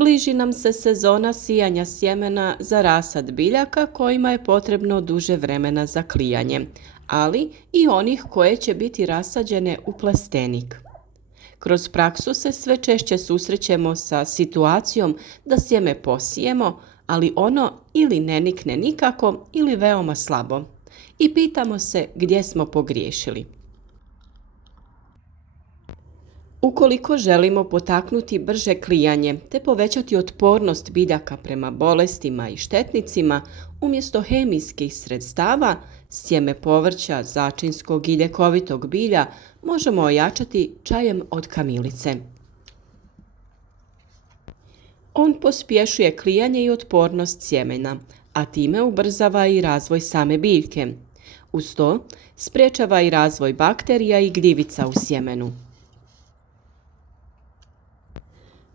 Bliži nam se sezona sijanja sjemena za rasad biljaka kojima je potrebno duže vremena za klijanje, ali i onih koje će biti rasađene u plastenik. Kroz praksu se sve češće susrećemo sa situacijom da sjeme posijemo, ali ono ili ne nikne nikako ili veoma slabo. I pitamo se gdje smo pogriješili. Ukoliko želimo potaknuti brže klijanje te povećati otpornost biljaka prema bolestima i štetnicima, umjesto hemijskih sredstava, sjeme povrća, začinskog i ljekovitog bilja možemo ojačati čajem od kamilice. On pospješuje klijanje i otpornost sjemena, a time ubrzava i razvoj same biljke. Uz to, sprječava i razvoj bakterija i gljivica u sjemenu.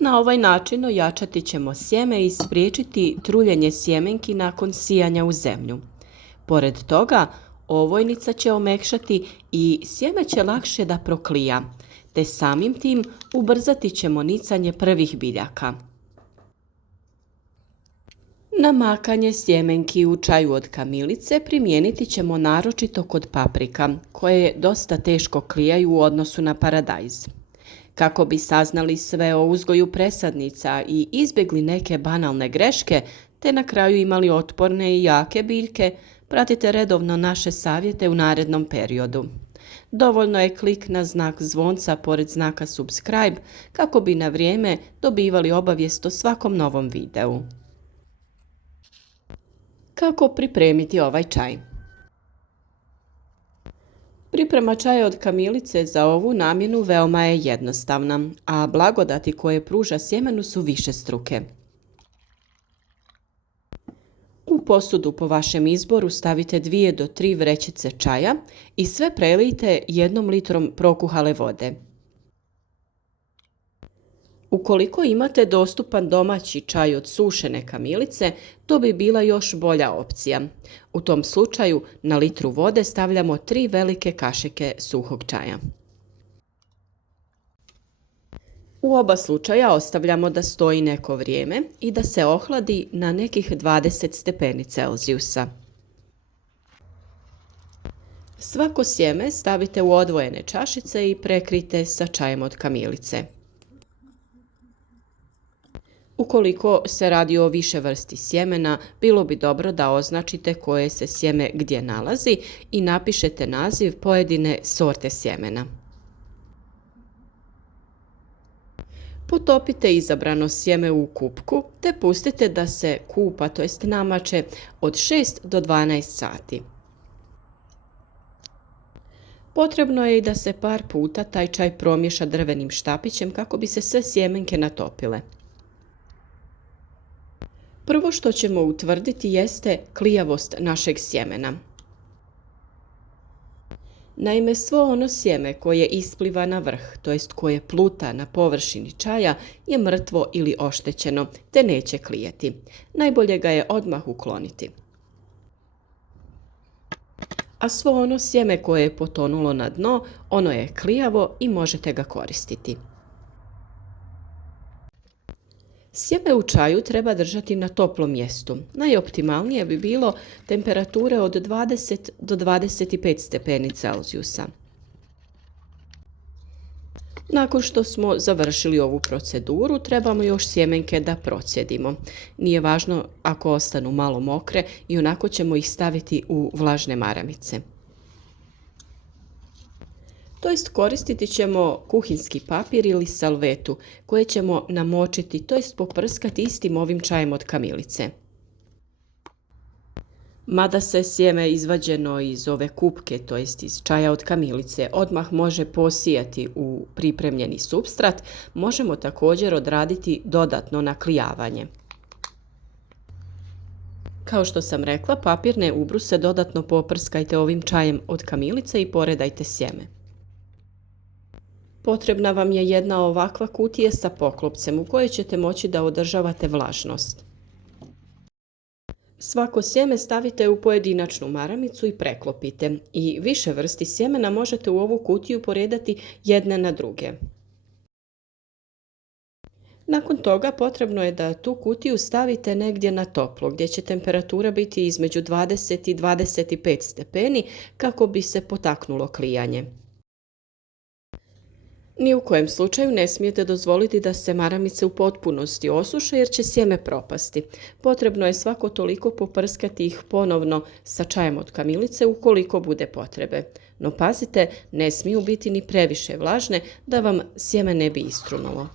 Na ovaj način ojačati ćemo sjeme i spriječiti truljenje sjemenki nakon sijanja u zemlju. Pored toga, ovojnica će omekšati i sjeme će lakše da proklija, te samim tim ubrzati ćemo nicanje prvih biljaka. Na makanje sjemenki u čaju od kamilice primijeniti ćemo naročito kod paprika, koje dosta teško klijaju u odnosu na paradajz. Kako bi saznali sve o uzgoju presadnica i izbjegli neke banalne greške, te na kraju imali otporne i jake biljke, pratite redovno naše savjete u narednom periodu. Dovoljno je klik na znak zvonca pored znaka subscribe kako bi na vrijeme dobivali obavijest o svakom novom videu. Kako pripremiti ovaj čaj? Priprema čaja od kamilice za ovu namjenu veoma je jednostavna, a blagodati koje pruža sjemenu su višestruke. U posudu po vašem izboru stavite 2 do 3 vrećice čaja i sve prelijte 1 litrom prokuhale vode. Ukoliko imate dostupan domaći čaj od sušene kamilice, to bi bila još bolja opcija. U tom slučaju na litru vode stavljamo 3 velike kašike suhog čaja. U oba slučaja ostavljamo da stoji neko vrijeme i da se ohladi na nekih 20 stepeni Celzijusa. Svako sjeme stavite u odvojene čašice i prekrijte sa čajem od kamilice. Ukoliko se radi o više vrsti sjemena, bilo bi dobro da označite koje se sjeme gdje nalazi i napišete naziv pojedine sorte sjemena. Potopite izabrano sjeme u kupku te pustite da se kupa, to jest namače, od 6 do 12 sati. Potrebno je i da se par puta taj čaj promiješa drvenim štapićem kako bi se sve sjemenke natopile. Prvo što ćemo utvrditi jeste klijavost našeg sjemena. Naime, svo ono sjeme koje ispliva na vrh, to jest koje pluta na površini čaja, je mrtvo ili oštećeno, te neće klijeti. Najbolje ga je odmah ukloniti. A svo ono sjeme koje je potonulo na dno, ono je klijavo i možete ga koristiti. Sjeme u čaju treba držati na toplom mjestu. Najoptimalnije bi bilo temperature od 20 do 25 stepeni Celzijusa. Nakon što smo završili ovu proceduru, trebamo još sjemenke da procjedimo. Nije važno ako ostanu malo mokre, i onako ćemo ih staviti u vlažne maramice. To jest koristiti ćemo kuhinski papir ili salvetu koje ćemo namočiti, to jest poprskati istim ovim čajem od kamilice. Mada se sjeme izvađeno iz ove kupke, to jest iz čaja od kamilice, odmah može posijati u pripremljeni supstrat, možemo također odraditi dodatno naklijavanje. Kao što sam rekla, papirne ubruse dodatno poprskajte ovim čajem od kamilice i poredajte sjeme. Potrebna vam je jedna ovakva kutija sa poklopcem u kojoj ćete moći da održavate vlažnost. Svako sjeme stavite u pojedinačnu maramicu i preklopite i više vrsti sjemena možete u ovu kutiju poredati jedne na druge. Nakon toga potrebno je da tu kutiju stavite negdje na toplo, gdje će temperatura biti između 20 i 25 stepeni kako bi se potaknulo klijanje. Ni u kojem slučaju ne smijete dozvoliti da se maramice u potpunosti osuše jer će sjeme propasti. Potrebno je svako toliko poprskati ih ponovno sa čajem od kamilice ukoliko bude potrebe. No pazite, ne smiju biti ni previše vlažne da vam sjeme ne bi istrunulo.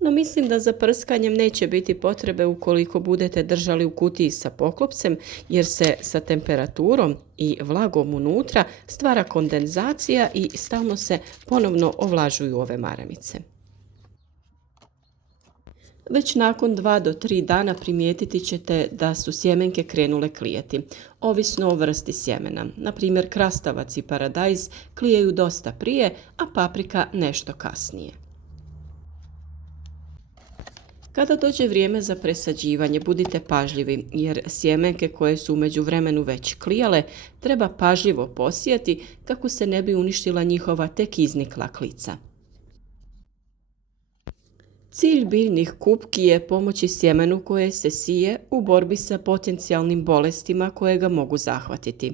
No mislim da za prskanjem neće biti potrebe ukoliko budete držali u kutiji sa poklopcem jer se sa temperaturom i vlagom unutra stvara kondenzacija i stalno se ponovno ovlažuju ove maramice. Već nakon 2 do 3 dana primijetiti ćete da su sjemenke krenule klijeti, ovisno o vrsti sjemena. Na primjer, krastavac i paradajz klijaju dosta prije, a paprika nešto kasnije. Kada dođe vrijeme za presađivanje, budite pažljivi jer sjemenke koje su u međuvremenu već klijale treba pažljivo posijati kako se ne bi uništila njihova tek iznikla klica. Cilj biljnih kupki je pomoći sjemenu koje se sije u borbi sa potencijalnim bolestima koje ga mogu zahvatiti.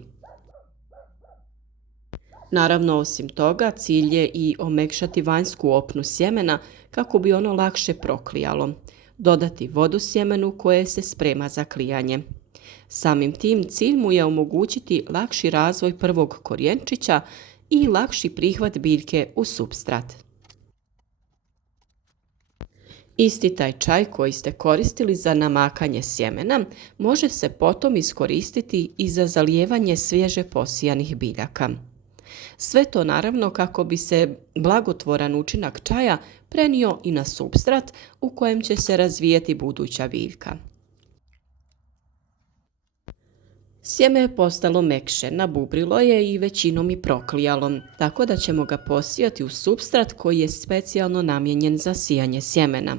Naravno, osim toga, cilj je i omekšati vanjsku opnu sjemena kako bi ono lakše proklijalo, dodati vodu sjemenu koje se sprema za klijanje. Samim tim cilj mu je omogućiti lakši razvoj prvog korijenčića i lakši prihvat biljke u supstrat. Isti taj čaj koji ste koristili za namakanje sjemena može se potom iskoristiti i za zalijevanje svježe posijanih biljaka. Sve to naravno kako bi se blagotvoran učinak čaja prenio i na supstrat u kojem će se razvijeti buduća biljka. Sjeme je postalo mekše, nabubrilo je i većinom i proklijalo, tako da ćemo ga posijati u supstrat koji je specijalno namijenjen za sijanje sjemena.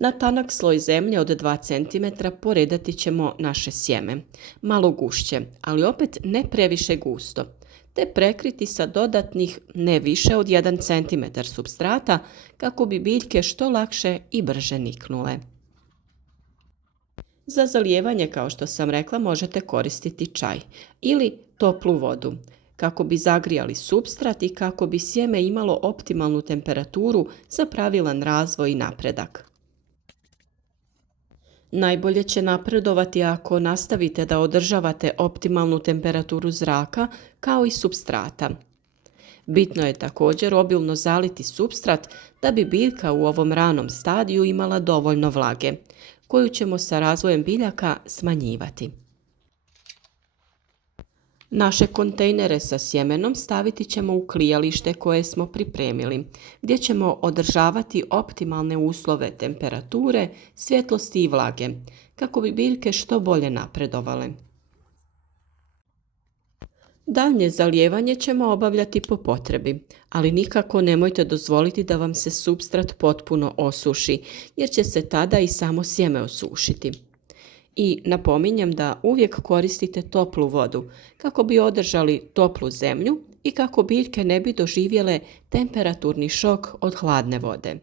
Na tanak sloj zemlje od 2 cm poredati ćemo naše sjeme, malo gušće, ali opet ne previše gusto, te prekriti sa dodatnih ne više od 1 cm supstrata kako bi biljke što lakše i brže niknule. Za zalijevanje, kao što sam rekla, možete koristiti čaj ili toplu vodu, kako bi zagrijali supstrat i kako bi sjeme imalo optimalnu temperaturu za pravilan razvoj i napredak. Najbolje će napredovati ako nastavite da održavate optimalnu temperaturu zraka kao i supstrata. Bitno je također obilno zaliti supstrat da bi biljka u ovom ranom stadiju imala dovoljno vlage, koju ćemo sa razvojem biljaka smanjivati. Naše kontejnere sa sjemenom staviti ćemo u klijalište koje smo pripremili, gdje ćemo održavati optimalne uslove temperature, svjetlosti i vlage, kako bi biljke što bolje napredovale. Daljnje zalijevanje ćemo obavljati po potrebi, ali nikako nemojte dozvoliti da vam se supstrat potpuno osuši, jer će se tada i samo sjeme osušiti. I napominjem da uvijek koristite toplu vodu kako bi održali toplu zemlju i kako biljke ne bi doživjele temperaturni šok od hladne vode.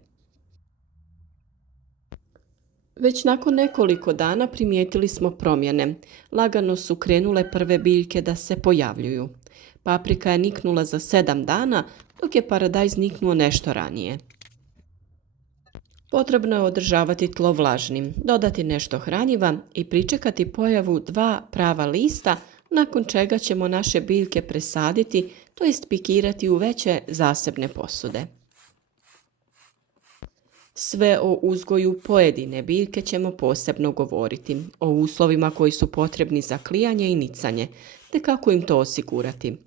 Već nakon nekoliko dana primijetili smo promjene. Lagano su krenule prve biljke da se pojavljuju. Paprika je niknula za 7 dana, dok je paradajz niknuo nešto ranije. Potrebno je održavati tlo vlažnim, dodati nešto hranjiva i pričekati pojavu 2 prava lista, nakon čega ćemo naše biljke presaditi, to jest pikirati u veće zasebne posude. Sve o uzgoju pojedine biljke ćemo posebno govoriti, o uslovima koji su potrebni za klijanje i nicanje, te kako im to osigurati.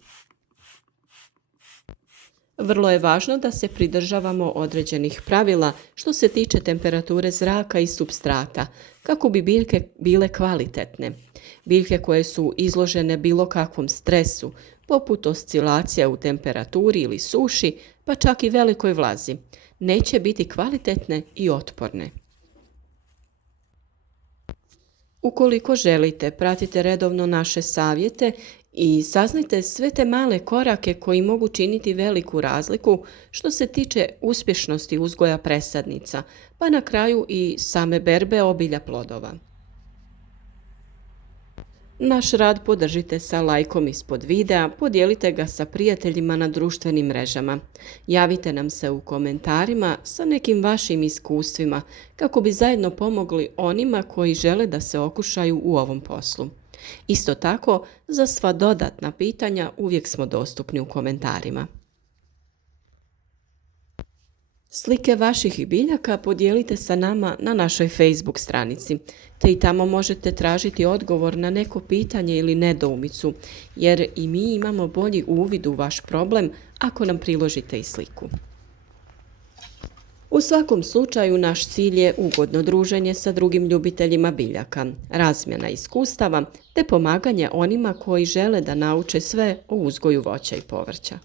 Vrlo je važno da se pridržavamo određenih pravila što se tiče temperature zraka i supstrata, kako bi biljke bile kvalitetne. Biljke koje su izložene bilo kakvom stresu, poput oscilacija u temperaturi ili suši, pa čak i velikoj vlazi, neće biti kvalitetne i otporne. Ukoliko želite, pratite redovno naše savjete I saznajte sve te male korake koji mogu činiti veliku razliku što se tiče uspješnosti uzgoja presadnica, pa na kraju i same berbe obilja plodova. Naš rad podržite sa lajkom ispod videa, podijelite ga sa prijateljima na društvenim mrežama. Javite nam se u komentarima sa nekim vašim iskustvima kako bi zajedno pomogli onima koji žele da se okušaju u ovom poslu. Isto tako, za sva dodatna pitanja uvijek smo dostupni u komentarima. Slike vaših biljaka podijelite sa nama na našoj Facebook stranici, te i tamo možete tražiti odgovor na neko pitanje ili nedoumicu, jer i mi imamo bolji uvid u vaš problem ako nam priložite i sliku. U svakom slučaju naš cilj je ugodno druženje sa drugim ljubiteljima biljaka, razmjena iskustava te pomaganje onima koji žele da nauče sve o uzgoju voća i povrća.